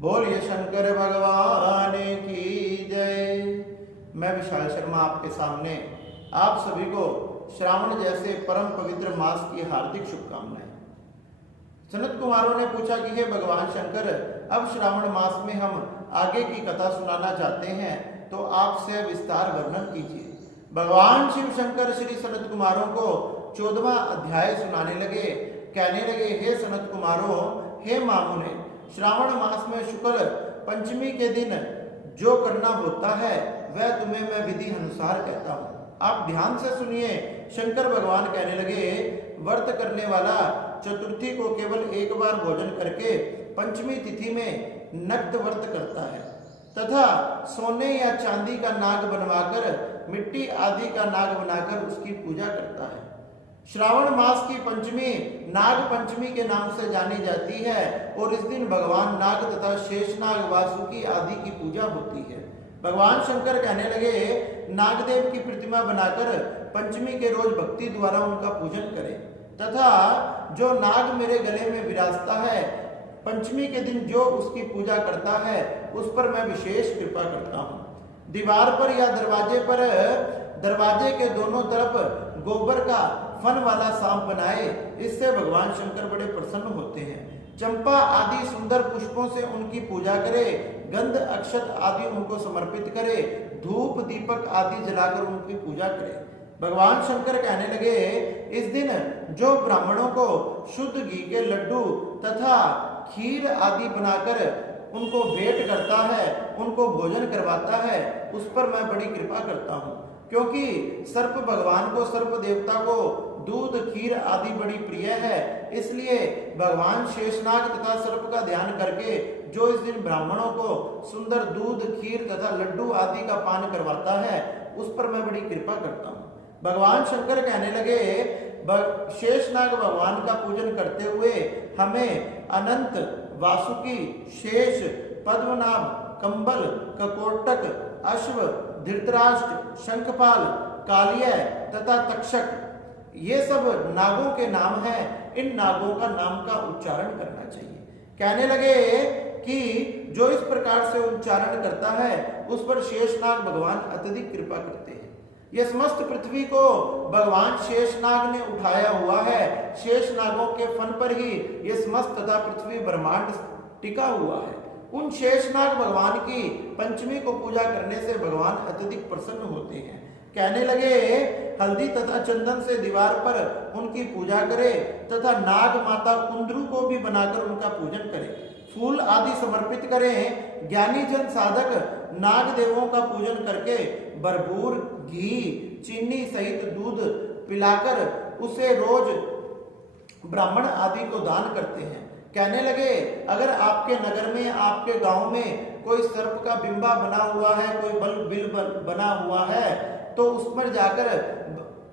बोलिए शंकर भगवान की जय। मैं विशाल शर्मा आपके सामने आप सभी को श्रावण जैसे परम पवित्र मास की हार्दिक शुभकामनाएं। सनत कुमारों ने पूछा कि हे भगवान शंकर, अब श्रावण मास में हम आगे की कथा सुनाना चाहते हैं, तो आपसे विस्तार वर्णन कीजिए। भगवान शिव शंकर श्री सनत कुमारों को 14वां अध्याय सुनाने लगे। कहने लगे, हे सनत कुमारों, हे मामुने, श्रावण मास में शुक्ल पंचमी के दिन जो करना होता है वह तुम्हें मैं विधि अनुसार कहता हूँ। आप ध्यान से सुनिए। शंकर भगवान कहने लगे, व्रत करने वाला चतुर्थी को केवल एक बार भोजन करके पंचमी तिथि में नक्त व्रत करता है तथा सोने या चांदी का नाग बनवाकर मिट्टी आदि का नाग बनाकर उसकी पूजा करता है। श्रावण मास की पंचमी नाग पंचमी के नाम से जानी जाती है और इस दिन भगवान नाग तथा शेषनाग वासुकी आदि की पूजा होती है। भगवान शंकर कहने लगे, नागदेव की प्रतिमा बनाकर पंचमी के रोज भक्ति द्वारा उनका पूजन करें तथा जो नाग मेरे गले में विराजता है पंचमी के दिन जो उसकी पूजा करता है उस पर मैं विशेष कृपा करता हूँ। दीवार पर या दरवाजे के दोनों तरफ गोबर का फन वाला सांप बनाए, इससे भगवान शंकर बड़े प्रसन्न होते हैं। चंपा आदि सुंदर पुष्पों से उनकी पूजा करे, गंध अक्षत आदि उनको समर्पित करे, धूप दीपक आदि जलाकर उनकी पूजा करे। भगवान शंकर कहने लगे, इस दिन जो ब्राह्मणों को शुद्ध घी के लड्डू तथा खीर आदि बनाकर उनको भेंट करता है, उनको भोजन करवाता है, उस पर मैं बड़ी कृपा करता हूँ। क्योंकि सर्प भगवान को, सर्प देवता को दूध खीर आदि बड़ी प्रिय है, इसलिए भगवान शेषनाग तथा सर्प का ध्यान करके जो इस दिन ब्राह्मणों को सुंदर दूध खीर तथा लड्डू आदि का पान करवाता है उस पर मैं बड़ी कृपा करता हूँ। भगवान शंकर कहने लगे, शेषनाग भगवान का पूजन करते हुए हमें अनंत, वासुकी, शेष, पद्मनाभ, कंबल, ककोटक, अश्व, धृतराष्ट्र, शंखपाल, कालिय तथा तक्षक, ये सब नागों के नाम हैं। इन नागों का नाम का उच्चारण करना चाहिए। कहने लगे कि जो इस प्रकार से उच्चारण करता है उस पर शेषनाग भगवान अत्यधिक कृपा करते हैं। यह समस्त पृथ्वी को भगवान शेषनाग ने उठाया हुआ है। शेषनागों के फन पर ही यह समस्त तथा पृथ्वी ब्रह्मांड टिका हुआ है। उन शेषनाग भगवान की पंचमी को पूजा करने से भगवान अत्यधिक प्रसन्न होते हैं। कहने लगे, हल्दी तथा चंदन से दीवार पर उनकी पूजा करे तथा नाग माता कुंद्रू को भी बनाकर उनका पूजन करें, फूल आदि समर्पित करें। ज्ञानी जन साधक नाग देवों का पूजन करके बरबूर, घी, चीनी सहित दूध पिलाकर उसे रोज ब्राह्मण आदि को दान करते हैं। कहने लगे, अगर आपके नगर में, आपके गांव में कोई सर्प का बिंबा बना हुआ है, कोई बिल बना हुआ है, तो उस पर जाकर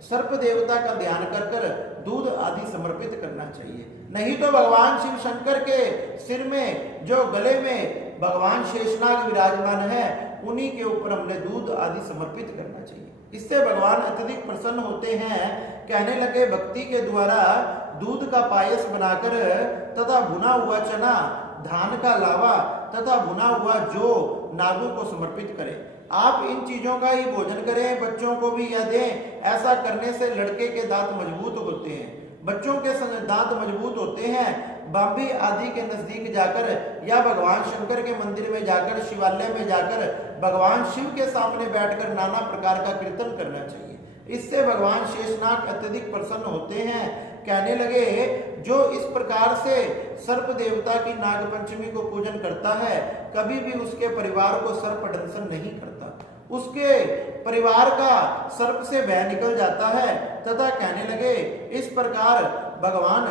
सर्प देवता का ध्यान कर दूध आदि समर्पित करना चाहिए। नहीं तो भगवान शिव शंकर के सिर में, जो गले में भगवान शेषनाग विराजमान है, उन्हीं के ऊपर हमने दूध आदि समर्पित करना चाहिए। इससे भगवान अत्यधिक प्रसन्न होते हैं। कहने लगे, भक्ति के द्वारा दूध का पायस बनाकर तथा भुना हुआ चना, धान का लावा तथा भुना हुआ जौ नागों को समर्पित करें। आप इन चीजों का ही भोजन करें, बच्चों को भी यह दें। ऐसा करने से लड़के के दांत मजबूत होते हैं, बच्चों के दांत मजबूत होते हैं। बॉम्बे आदि के नजदीक जाकर या भगवान शंकर के मंदिर में जाकर, शिवालय में जाकर भगवान शिव के सामने बैठकर नाना प्रकार का कीर्तन करना चाहिए। इससे भगवान शेषनाग अत्यधिक प्रसन्न होते हैं। कहने लगे, जो इस प्रकार से सर्प देवता की नाग पंचमी को पूजन करता है, कभी भी उसके परिवार को सर्प दंशन नहीं करता, उसके परिवार का सर्प से भय निकल जाता है। तथा कहने लगे, इस प्रकार भगवान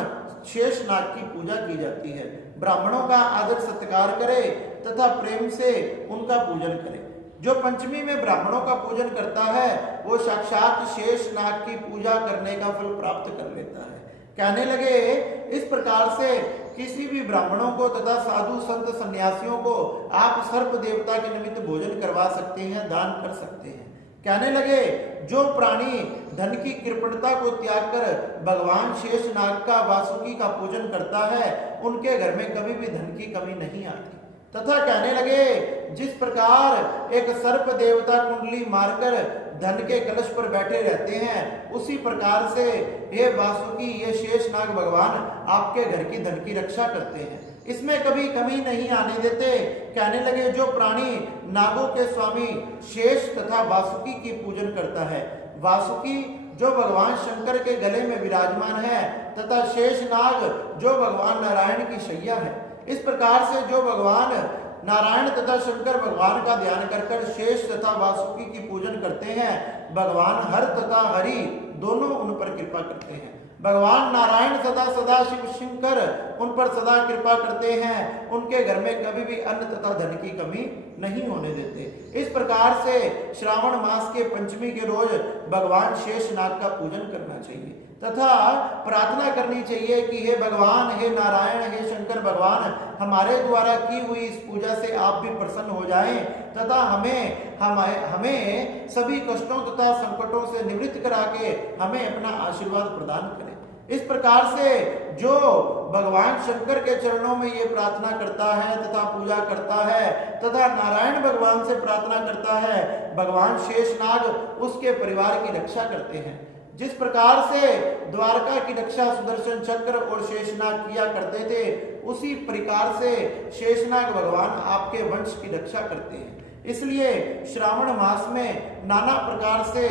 शेषनाग की पूजा की जाती है। ब्राह्मणों का आदर सत्कार करे तथा प्रेम से उनका पूजन करे। जो पंचमी में ब्राह्मणों का पूजन करता है वो साक्षात शेषनाग की पूजा करने का फल प्राप्त कर लेता है। कहने लगे, इस प्रकार से किसी भी ब्राह्मणों को तथा साधु संत सन्यासियों को आप सर्प देवता के निमित्त भोजन करवा सकते हैं, दान कर सकते हैं। कहने लगे, जो प्राणी धन की कृपणता को त्याग कर भगवान शेषनाग का, वासुकी का पूजन करता है, उनके घर में कभी भी धन की कमी नहीं आती। तथा कहने लगे, जिस प्रकार एक सर्प देवता कुंडली मारकर धन के कलश पर बैठे रहते हैं, उसी प्रकार से ये वासुकी, ये शेषनाग भगवान आपके घर की धन की रक्षा करते हैं, इसमें कभी कमी नहीं आने देते। कहने लगे, जो प्राणी नागों के स्वामी शेष तथा वासुकी की पूजन करता है, वासुकी जो भगवान शंकर के गले में विराजमान है तथा शेषनाग जो भगवान नारायण की शैया है, इस प्रकार से जो भगवान नारायण तथा शंकर भगवान का ध्यान कर कर शेष तथा वासुकी की पूजन करते हैं, भगवान हर तथा हरि दोनों उन पर कृपा करते हैं। भगवान नारायण सदा सदा शिव शंकर उन पर सदा कृपा करते हैं, उनके घर में कभी भी अन्न तथा धन की कमी नहीं होने देते। इस प्रकार से श्रावण मास के पंचमी के रोज भगवान शेषनाग का पूजन करना चाहिए तथा प्रार्थना करनी चाहिए कि हे भगवान, हे नारायण, हे शंकर भगवान, हमारे द्वारा की हुई इस पूजा से आप भी प्रसन्न हो जाएं तथा हमें सभी कष्टों तथा संकटों से निवृत्त करा के हमें अपना आशीर्वाद प्रदान करें। इस प्रकार से जो भगवान शंकर के चरणों में ये प्रार्थना करता है तथा पूजा करता है तथा नारायण भगवान से प्रार्थना करता है, भगवान शेषनाग उसके परिवार की रक्षा करते हैं। जिस प्रकार से द्वारका की रक्षा सुदर्शन चक्र और शेषनाग किया करते थे, उसी प्रकार से शेषनाग भगवान आपके वंश की रक्षा करते हैं। इसलिए श्रावण मास में नाना प्रकार से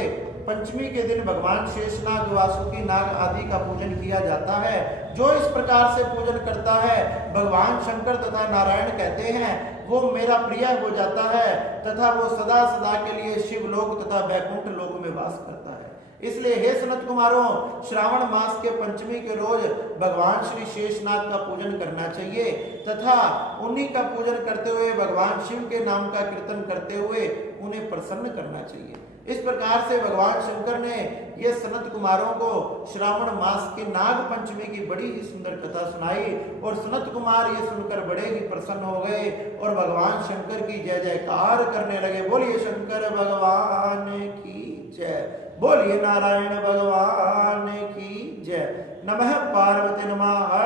पंचमी के दिन भगवान शेषनाग, वासुकी नाग आदि का पूजन किया जाता है। जो इस प्रकार से पूजन करता है, भगवान शंकर तथा नारायण कहते हैं, वो मेरा प्रिय हो जाता है तथा वो सदा सदा के लिए शिवलोक तथा वैकुंठ लोक में वास करता है। इसलिए हे सनत कुमारों, श्रावण मास के पंचमी के रोज भगवान श्री शेषनाग का पूजन करना चाहिए तथा उन्हीं का पूजन करते हुए भगवान शिव के नाम का कीर्तन करते हुए उन्हें प्रसन्न करना चाहिए। इस प्रकार से भगवान शंकर ने ये सनत कुमारों को श्रावण मास की नाग पंचमी की बड़ी ही सुंदर कथा सुनाई और सनत कुमार ये सुनकर बड़े ही प्रसन्न हो गए और भगवान शंकर की जय जयकार करने लगे। बोलिए शंकर भगवान की जय, बोलिए नारायण भगवान की जय। नमः पार्वती नमः।